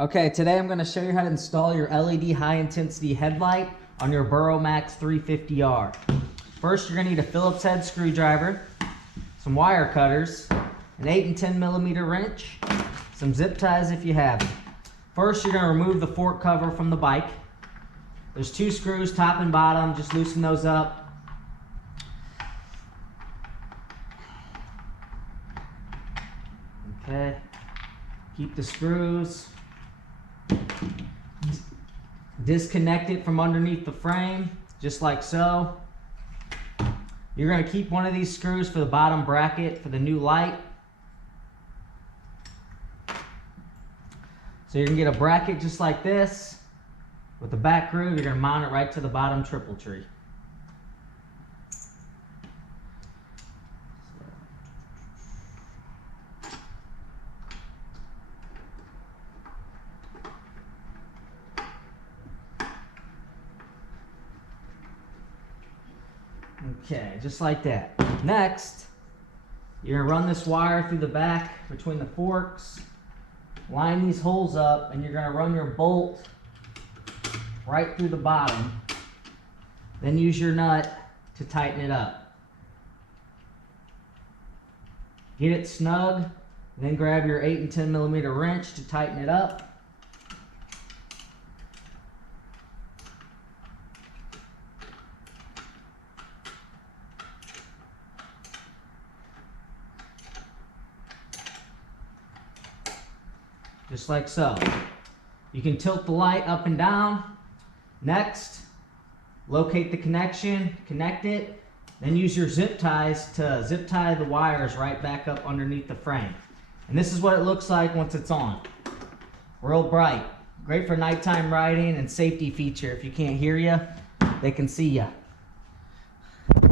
Okay, today I'm going to show you how to install your LED high intensity headlight on your Burromax-350R. First, you're going to need a Phillips head screwdriver, some wire cutters, an 8 and 10 millimeter wrench, some zip ties if you have them. First, you're going to remove the fork cover from the bike. There's 2 screws, top and bottom. Just loosen those up. Okay, keep the screws. Disconnect it from underneath the frame, just like so. You're going to keep one of these screws for the bottom bracket for the new light. So you're going to get a bracket just like this. With the back groove, you're going to mount it right to the bottom triple tree. Okay, just like that. Next, you're going to run this wire through the back between the forks, line these holes up, and you're going to run your bolt right through the bottom. Then use your nut to tighten it up. Get it snug, then grab your 8 and 10 millimeter wrench to tighten it up. Just like so. You can tilt the light up and down. Next, locate the connection, connect it, then use your zip ties to zip tie the wires right back up underneath the frame. And this is what it looks like once it's on. Real bright. Great for nighttime riding and safety feature. If you can't hear you, they can see you.